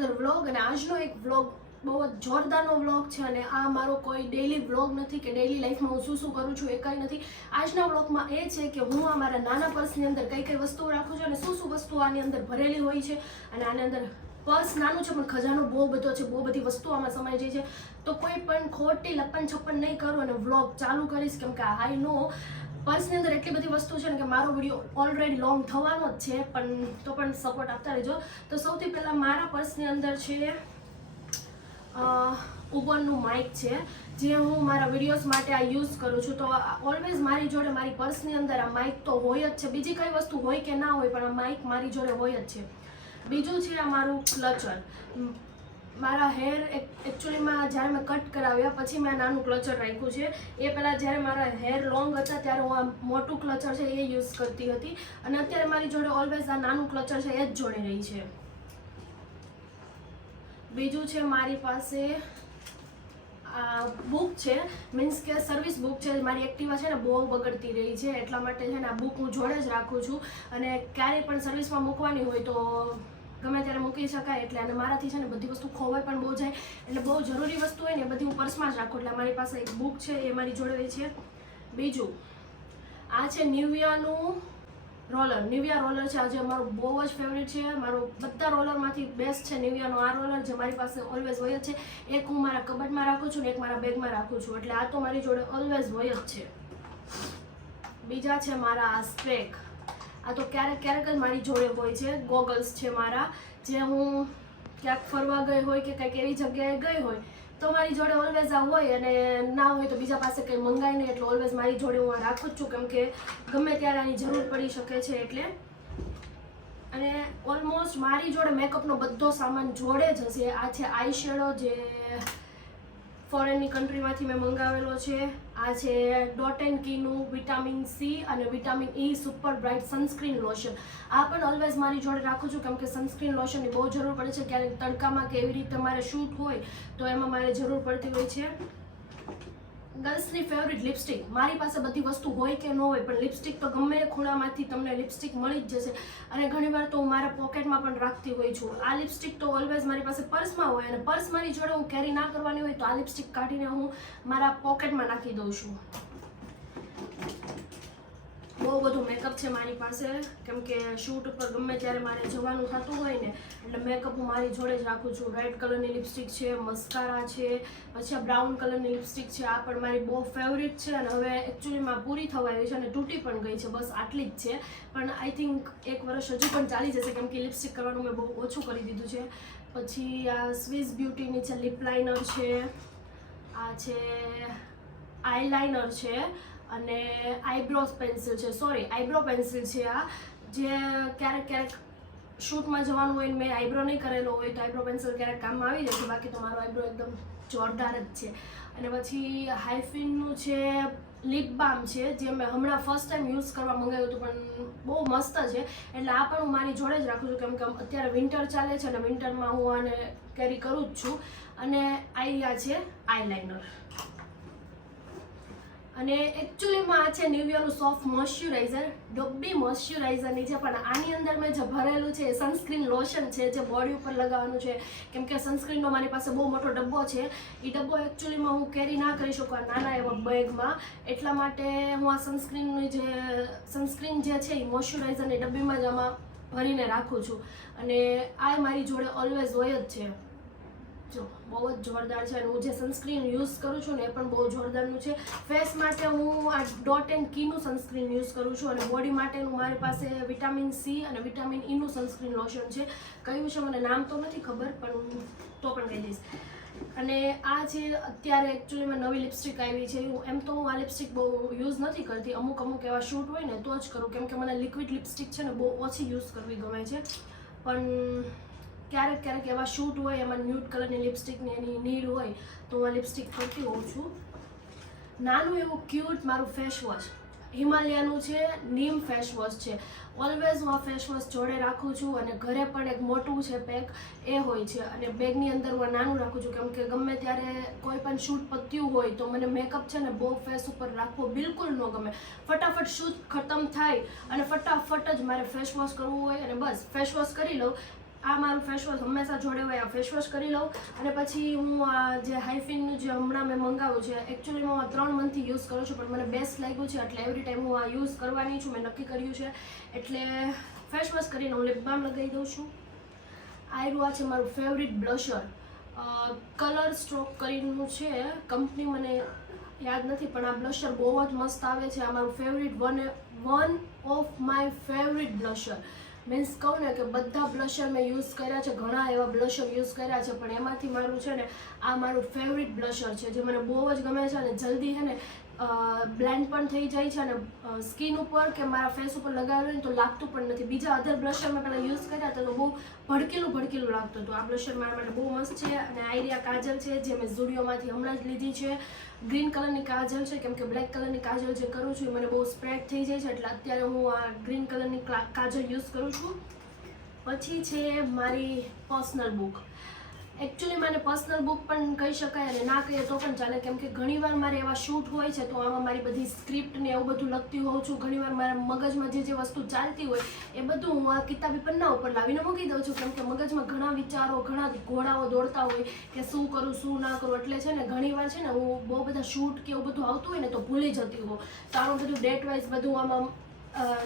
Another vlog. અને આજનો એક વ્લોગ બહુ જ જોરદારનો વ્લોગ છે અને આ મારો કોઈ ડેઈલી વ્લોગ નથી કે ડેઈલી લાઈફમાં હું શું શું કરું છું એ કંઈ નથી. આજના વ્લોગમાં એ છે કે હું આ મારા નાના પર્સની અંદર કઈ કઈ વસ્તુઓ રાખું છું અને શું શું વસ્તુઓ આની અંદર ભરેલી હોય છે. અને આની અંદર પર્સ નાનું છે પણ ખજાનો બહુ બધો છે, બહુ બધી વસ્તુઓ આમાં સમાઈ જાય છે. તો કોઈ પણ ખોટી લપન છપ્પન નહીં કરું અને વ્લોગ ચાલુ કરીશ, કેમ કે આઈ નો પર્સની અંદર એટલી બધી વસ્તુ છે ને કે મારો વિડીયો ઓલરેડી લોંગ થવાનો જ છે, પણ તો પણ સપોર્ટ આપતા રહેજો. તો સૌથી પહેલાં મારા પર્સની અંદર છે ઉબરનું માઇક છે, જે હું મારા વિડીયોઝ માટે આ યુઝ કરું છું. તો ઓલવેઝ મારી જોડે મારી પર્સની અંદર આ માઇક તો હોય જ છે. બીજી કઈ વસ્તુ હોય કે ના હોય પણ આ માઇક મારી જોડે હોય જ છે. બીજું છે આ મારું ક્લચર. મારા હેર એકચ્યુઅલીમાં જ્યારે મેં કટ કરાવ્યા પછી મેં નાનું ક્લચર રાખ્યું છે. એ પહેલાં જ્યારે મારા હેર લોંગ હતા ત્યારે હું આ મોટું ક્લચર છે એ યુઝ કરતી હતી અને અત્યારે મારી જોડે ઓલવેઝ આ નાનું ક્લચર છે એ જ જોડી રહી છે. બીજું છે મારી પાસે આ બુક છે, મીન્સ કે સર્વિસ બુક છે. મારી એક્ટિવા છે ને બહુ બગડતી રહી છે, એટલા માટે છે ને આ બુક હું જોડે જ રાખું છું અને ક્યારેય પણ સર્વિસમાં મૂકવાની હોય તો ગમે ત્યારે મૂકી શકાય. એટલે અને મારાથી છે ને બધી વસ્તુ ખોવાઈ પણ બહુ જાય, એટલે બહુ જરૂરી વસ્તુ હોય ને બધી હું પર્સમાં જ રાખું. એટલે મારી પાસે એક બુક છે એ મારી જોડે છે. બીજું આ છે નિવિયાનું રોલર. નિવિયા રોલર છે, આજે મારું બહુ જ ફેવરેટ છે. મારું બધા રોલરમાંથી બેસ્ટ છે નિવિયાનો આ રોલર, જે મારી પાસે ઓલવેઝ હોય જ છે. એક હું મારા કબટમાં રાખું છું ને એક મારા બેગમાં રાખું છું, એટલે આ તો મારી જોડે ઓલવેઝ હોય જ છે. બીજા છે મારા આ સ્પેક. આ તો ક્યારેક ક્યારેક જ મારી જોડે હોય છે. ગોગલ્સ છે મારા, જે હું ક્યાંક ફરવા ગઈ હોય કે કંઈક એવી જગ્યાએ ગઈ હોય તો મારી જોડે ઓલવેઝ આ હોય, અને ના હોય તો બીજા પાસે કંઈ મંગાય નહીં, એટલે ઓલવેઝ મારી જોડે હું આ રાખું જ છું, કેમ કે ગમે ત્યારે આની જરૂર પડી શકે છે એટલે. અને ઓલમોસ્ટ મારી જોડે મેકઅપનો બધો સામાન જોડે જ હશે. આ છે આઈ શેડો, જે ફોરેનની કન્ટ્રીમાંથી મેં મંગાવેલો છે. આ છે ડોટ એન્ડ કીનું વિટામિન સી અને vitamin E super bright sunscreen lotion. આ પણ ઓલવેઝ મારી જોડે રાખું છું, કેમ કે સનસ્ક્રીન લોશનની બહુ જરૂર પડે છે. ક્યારેક તડકામાં કે એવી રીતે મારે શૂટ હોય તો એમાં મારે જરૂર પડતી હોય છે. ગર્લ્સની ફેવરિટ લિપસ્ટિક. મારી પાસે બધી વસ્તુ હોય કે ન હોય પણ લિપસ્ટિક તો ગમે એ ખૂણામાંથી તમને લિપસ્ટિક મળી જ જશે. અને ઘણીવાર તો હું મારા પોકેટમાં પણ રાખતી હોય છું. આ લિપસ્ટિક તો ઓલવેઝ મારી પાસે પર્સમાં હોય, અને પર્સ મારી જોડે હું કેરી ના કરવાની હોય તો આ લિપસ્ટિક કાઢીને હું મારા પોકેટમાં નાખી દઉં છું. બહુ બધું મેકઅપ છે મારી પાસે, કેમ કે શૂટ ઉપર ગમે ત્યારે મારે જવાનું થતું હોય ને, એટલે મેકઅપ હું મારી જોડે જ રાખું છું. રેડ કલરની લિપસ્ટિક છે, મસ્કારા છે, પછી આ બ્રાઉન કલરની લિપસ્ટિક છે. આ પણ મારી બહુ ફેવરિટ છે અને હવે એકચ્યુઅલીમાં પૂરી થવા આવી છે અને તૂટી પણ ગઈ છે. બસ આટલી જ છે, પણ આઈ થિંક 1 વર્ષ હજુ પણ ચાલી જશે, કેમ કે લિપસ્ટિક કરવાનું મેં બહુ ઓછું કરી દીધું છે. પછી આ સ્વિસ બ્યુટીની છે લિપ લાઇનર છે, આ છે આઈલાઇનર છે અને આઈબ્રોઝ પેન્સિલ છે. સોરી, આઈબ્રો પેન્સિલ છે આ, જે ક્યારેક ક્યારેક શૂટમાં જવાનું હોય ને મેં આઈબ્રો નહીં કરેલો હોય તો આઈબ્રો પેન્સિલ ક્યારેક કામમાં આવી જાય છે. બાકી તો મારો આઈબ્રો એકદમ જોરદાર જ છે. અને પછી હાઇફિનનું છે લિપ બામ છે, જે મેં હમણાં ફર્સ્ટ ટાઈમ યુઝ કરવા મંગાવ્યું હતું, પણ બહુ મસ્ત છે. એટલે આ પણ હું મારી જોડે જ રાખું છું, કેમ કે અત્યારે વિન્ટર ચાલે છે અને વિન્ટરમાં હું આને કેરી કરું જ છું. અને આ છે આઈલાઇનર. અને એકચ્યુઅલીમાં આ છે નિવિયાનું સોફ્ટ મોઇશ્ચરાઇઝર. ડબ્બી મોઇશ્ચરાઇઝરની છે, પણ આની અંદર મેં જે ભરેલું છે એ સનસ્ક્રીન લોશન છે, જે બોડી ઉપર લગાવવાનું છે. કેમ કે સનસ્ક્રીનનો મારી પાસે બહુ મોટો ડબ્બો છે, એ ડબ્બો એકચ્યુઅલીમાં હું કેરી ના કરી શકું આ નાના એવા બેગમાં. એટલા માટે હું આ સનસ્ક્રીન જે છે એ મોઇશ્ચરાઇઝરની ડબ્બીમાં જ આમાં ભરીને રાખું છું. અને આ મારી જોડે ઓલવેઝ હોય જ છે. જો બહુ જ જોરદાર છે. અને હું જે સનસ્ક્રીન યુઝ કરું છું ને એ પણ બહુ જોરદારનું છે. ફેસ માટે હું આ ડોટ એન્ડ કીનું સનસ્ક્રીન યુઝ કરું છું, અને બોડી માટેનું મારી પાસે વિટામિન સી અને વિટામિન ઈનું સનસ્ક્રીન લોશન છે. કયું છે મને નામ તો નથી ખબર, પણ તો પણ કહી દઈશ. અને આ છે અત્યારે એકચ્યુઅલીમાં નવી લિપસ્ટિક આવી છે. એમ તો હું આ લિપસ્ટિક બહુ યુઝ નથી કરતી, અમુક એવા શૂટ હોય ને તો જ કરું, કેમ કે મને લિક્વિડ લિપસ્ટિક છે ને બહુ ઓછી યુઝ કરવી ગમે છે. પણ ક્યારેક ક્યારેક એવા શૂટ હોય એમાં ન્યૂડ કલરની લિપસ્ટિકની એની નીડ હોય તો હું આ લિપસ્ટિક કરતી હોઉં છું. નાનું એવું ક્યુટ મારું ફેસ વોશ હિમાલયાનું છે, નીમ ફેસ વોશ છે. ઓલવેઝ હું આ ફેસ વોશ જોડે રાખું છું, અને ઘરે પણ એક મોટું છે પેક એ હોય છે, અને બેગની અંદર હું નાનું રાખું છું, કેમ કે ગમે ત્યારે કોઈ પણ શૂટ પત્યું હોય તો મને મેકઅપ છે ને બહુ ફેસ ઉપર રાખવો બિલકુલ ન ગમે. ફટાફટ શૂટ ખતમ થાય અને ફટાફટ જ મારે ફેસ વોશ કરવું હોય અને બસ ફેસ વોશ કરી લઉં. આ મારું ફેસ વોશ હંમેશા જોડે હોય, આ ફેસ વોશ કરી લઉં અને પછી હું આ જે હાઇફિનનું જે હમણાં મેં મંગાવ્યું છે, એકચ્યુઅલીમાં હું 3 મંથથી યુઝ કરું છું, પણ મને બેસ્ટ લાગ્યું છે એટલે એવરી ટાઈમ હું આ યુઝ કરવાની છું, મેં નક્કી કર્યું છે. એટલે ફેસ વોશ કરીને હું લિપ બામ લગાવી દઉં છું. આ છે મારું ફેવરિટ બ્લશર, કલર સ્ટ્રોક કરીને છે, કંપની મને યાદ નથી, પણ આ બ્લશર બહુ જ મસ્ત આવે છે. આ મારું favourite one of my favourite blusher. Means કહું ને કે બધા બ્લશર મેં યુઝ કર્યા છે, ઘણા એવા બ્લશર યુઝ કર્યા છે, પણ એમાંથી મારું છે ને આ મારું ફેવરિટ બ્લશર છે, જે મને બહુ જ ગમે છે અને જલ્દી છે ને બ્લેન્ડ પણ થઈ જાય છે અને સ્કિન ઉપર કે મારા ફેસ ઉપર લગાવ્યું ને તો લાગતું પણ નથી. બીજા અધર બ્લશર મેં પહેલાં યુઝ કર્યા હતા તો બહુ ભડકેલું લાગતું હતું. આ બ્લશર મારા માટે બહુ મસ્ત છે. અને આઈરિયા કાજલ છે, જે મેં ઝુડિયોમાંથી હમણાં જ લીધી છે. ગ્રીન કલરની કાજલ છે, કેમ કે બ્લેક કલરની કાજલ જે કરું છું એ મને બહુ સ્પ્રેડ થઈ જાય છે, એટલે અત્યારે હું આ ગ્રીન કલરની કાજલ યુઝ કરું છું. પછી છે મારી પર્સનલ બુક. એકચ્યુઅલી મને પર્સનલ બુક પણ કહી શકાય અને ના કહીએ તો પણ ચાલે, કેમ કે ઘણીવાર મારે એવા શૂટ હોય છે તો આમાં મારી બધી સ્ક્રિપ્ટ ને એવું બધું લખતી હોઉં છું. ઘણીવાર મારા મગજમાં જે વસ્તુ ચાલતી હોય એ બધું હું આ કિતાબી પન્ના ઉપર લાવીને મૂકી દઉં છું, કેમ કે મગજમાં ઘણા વિચારો, ઘણા ઘોડાઓ દોડતા હોય કે શું કરું શું ના કરું. એટલે છે ને ઘણીવાર છે ને હું બહુ બધા શૂટ કે એવું બધું આવતું હોય ને તો ભૂલી જતી હોઉં, તો આમાં બધું ડેટ વાઇઝ બધું આમાં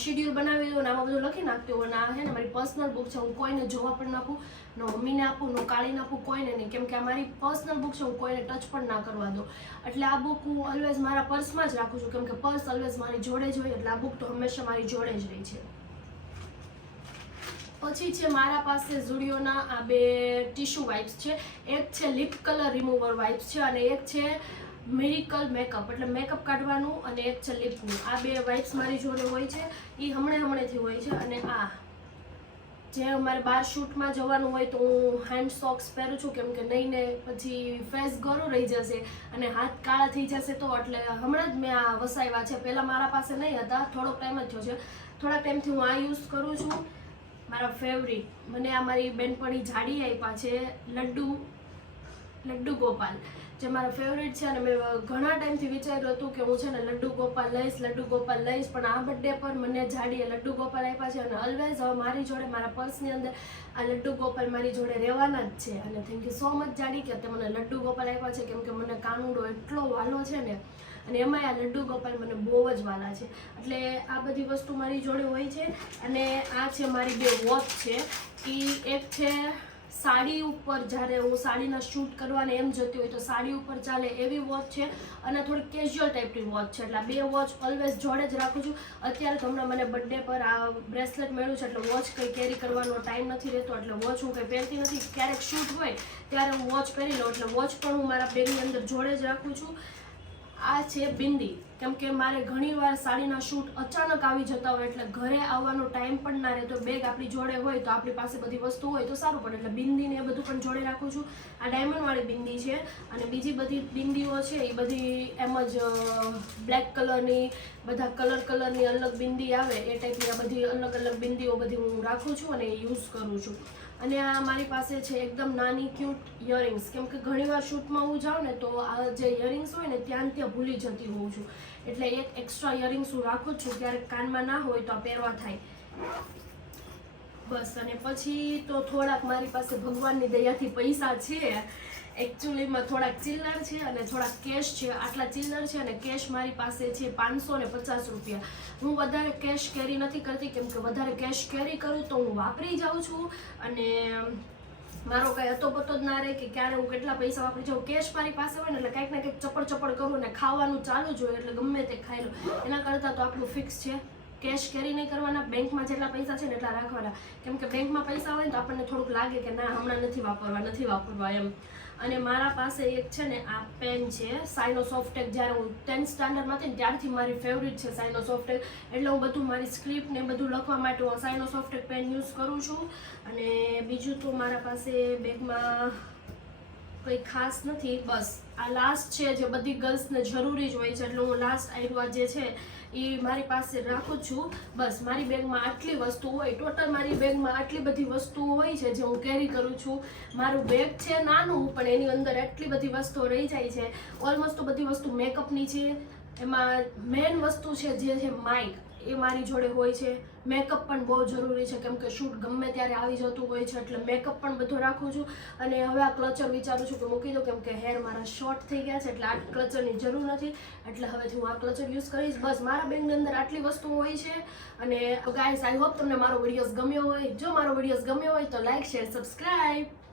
શેડ્યુલ બનાવી દઉં ને આમાં બધું લખી નાખતી હોય. અને આ છે ને મારી પર્સનલ બુક છે, હું કોઈને જોવા પણ નાખું, નો મમ્મીને આપું, નો કાળીને આપું, કોઈને નહીં, કેમ કે આ મારી પર્સનલ બુક છે, હું કોઈને ટચ પણ ના કરવા દઉં. એટલે આ બુક હું ઓલવેઝ મારા પર્સમાં જ રાખું છું, કેમ કે પર્સ ઓલવેઝ મારી જોડે જ હોય, એટલે આ બુક તો હંમેશા મારી જોડે જ રહી છે. પછી છે મારા પાસે ઝુડિયોના આ 2 ટીશ્યુ વાઇપ્સ છે. એક છે લિપ કલર રિમૂવર વાઇપ્સ છે અને એક છે મિરેકલ મેકઅપ, એટલે મેકઅપ કાઢવાનું, અને એક છે લિપનું. આ 2 વાઇપ્સ મારી જોડે હોય છે, એ હમણાંથી હોય છે. અને આ જે અમારે બહાર શૂટમાં જવાનું હોય તો હું હેન્ડ સોક્સ પહેરું છું, કેમ કે નહીં ને પછી ફેસ ગળું રહી જશે અને હાથ કાળા થઈ જશે તો. એટલે હમણાં જ મેં આ વસાવ્યા છે, પહેલાં મારા પાસે નહીં હતા, થોડોક ટાઈમ જ થયો છે. થોડાક ટાઈમથી હું આ યુઝ કરું છું. મારા ફેવરિટ, મને આ મારી બેનપણી જાડી આપ્યા છે, લડ્ડુ ગોપાલ, જે મારા ફેવરિટ છે. અને મેં ઘણા ટાઈમથી વિચાર્યું હતું કે હું છે ને લડ્ડુ ગોપાલ લઈશ, પણ આ બર્થડે પર મને જાડીએ લડ્ડુ ગોપાલ આપ્યા છે. અને ઓલવેઝ હવે મારી જોડે મારા પર્સની અંદર આ લડ્ડુ ગોપાલ મારી જોડે રહેવાના જ છે. અને થેન્ક યુ સો મચ જાડી કે તે મને લડ્ડુ ગોપાલ આપ્યા છે, કેમ કે મને કાનુડો એટલો વાલો છે ને, અને એમાં આ લડ્ડુ ગોપાલ મને બહુ જ વાલા છે. એટલે આ બધી વસ્તુ મારી જોડે હોય છે. અને આ છે મારી 2 વોચ છે. એક છે સાડી ઉપર, જ્યારે હું સાડીના શૂટ કરવાને એમ જતી હોય તો સાડી ઉપર ચાલે એવી વોચ છે, અને થોડી કેઝ્યુઅલ ટાઈપની વોચ છે. એટલે 2 વોચ ઓલવેઝ જોડે જ રાખું છું. અત્યારે તો હમણાં મને બર્થડે પર આ બ્રેસલેટ મળ્યું છે, એટલે વોચ કંઈ કેરી કરવાનો ટાઈમ નથી રહેતો, એટલે વોચ હું કંઈ પહેરતી નથી. ક્યારેક શૂટ હોય ત્યારે હું વોચ પહેરી લઉં, એટલે વોચ પણ હું મારા બેગની અંદર જોડે જ રાખું છું. આ છે બિંદી, કેમ કે મારે ઘણીવાર સાડીના શૂટ અચાનક આવી જતા હોય, એટલે ઘરે આવવાનો ટાઈમ પણ ના રહેતો. બેગ આપણી જોડે હોય તો આપણી પાસે બધી વસ્તુ હોય તો સારું પડે, એટલે બિંદીને એ બધું પણ જોડે રાખું છું. આ ડાયમંડવાળી બિંદી છે. અને બીજી બધી બિંદીઓ છે એ બધી એમ જ બ્લેક કલરની, બધા કલરની અલગ બિંદી આવે એ ટાઈપની આ બધી અલગ બિંદીઓ બધી હું રાખું છું અને યુઝ કરું છું. અને આ મારી પાસે છે એકદમ નાની ક્યુટ ઇયરિંગ્સ, કેમ કે ઘણીવાર શૂટમાં હું જાઉં ને તો આ જે ઇયરિંગ્સ હોય ને ત્યાં ભૂલી જતી હોઉં છું, એટલે એક એક્સ્ટ્રા ઇયરિંગ્સ હું રાખું જ છું. ક્યારેક કાનમાં ના હોય તો આ પહેરવા થાય બસ. અને પછી તો થોડાક મારી પાસે ભગવાનની દયાથી પૈસા છે. એકચ્યુઅલીમાં થોડાક ચિલ્લર છે અને થોડાક કેશ છે. આટલા ચિલ્લર છે અને કેશ મારી પાસે છે 550 રૂપિયા. હું વધારે કેશ કેરી નથી કરતી, કેમ કે વધારે કેશ કેરી કરું તો હું વાપરી જાઉં છું અને મારો કાંઈ અતોપતો જ ના રહે કે ક્યારે હું કેટલા પૈસા વાપરી જાઉં. કેશ મારી પાસે હોય ને એટલે કંઈક ને કંઈક ચપડ કરું ને ખાવાનું ચાલુ જ હોય, એટલે ગમે તે ખાઈ લો. એના કરતાં તો આપણું ફિક્સ છે, કેશ કેરી નહીં કરવાના, બેંકમાં જેટલા પૈસા છે ને એટલા રાખવાના. કેમ કે બેંકમાં પૈસા હોય ને તો આપણને થોડુંક લાગે કે ના હમણાં નથી વાપરવા એમ. અને મારા પાસે એક છે ને આ પેન છે સાઇનો સોફ્ટેક. જ્યારે હું 10th સ્ટાન્ડર્ડમાં હતી ને ત્યારથી મારી ફેવરિટ છે સાઇનો સોફ્ટેક, એટલે હું બધું મારી સ્ક્રિપ્ટ ને બધું લખવા માટે હું સાઇનો સોફ્ટેક પેન યુઝ કરું છું. અને બીજું તો મારા પાસે બેગમાં કંઈ ખાસ નથી. બસ આ લાસ્ટ છે જે બધી ગર્લ્સને જરૂરી જ હોય છે, એટલે હું લાસ્ટ આઈડિયા જે છે એ મારી પાસે રાખું છું. બસ મારી બેગમાં આટલી વસ્તુ હોય, ટોટલ મારી બેગમાં આટલી બધી વસ્તુઓ હોય છે જે હું કેરી કરું છું. મારું બેગ છે નાનું, પણ એની અંદર એટલી બધી વસ્તુઓ રહી જાય છે. ઓલમોસ્ટ તો બધી વસ્તુ મેકઅપની છે. એમાં મેઇન વસ્તુ છે જે છે માઇક. એ મારી જોડે હોય છે. મેકઅપ પણ બહુ જરૂરી છે કેમ કે શૂટ ગમે ત્યારે આવી જતું હોય છે એટલે મેકઅપ પણ બધો રાખું છું. અને હવે આ ક્લચર વિચારું છું કે મૂકી દઉં કેમ કે હેર મારા શોર્ટ થઈ ગયા છે એટલે આ ક્લચરની જરૂર નથી. એટલે હવેથી હું આ ક્લચર યુઝ કરીશ. બસ મારા બેગની અંદર આટલી વસ્તુ હોય છે. અને ગાઈસ આઈ હોપ તમને મારો વિડીયોઝ ગમ્યો હોય. જો મારો વિડીયોઝ ગમ્યો હોય તો લાઈક શેર સબસ્ક્રાઈબ.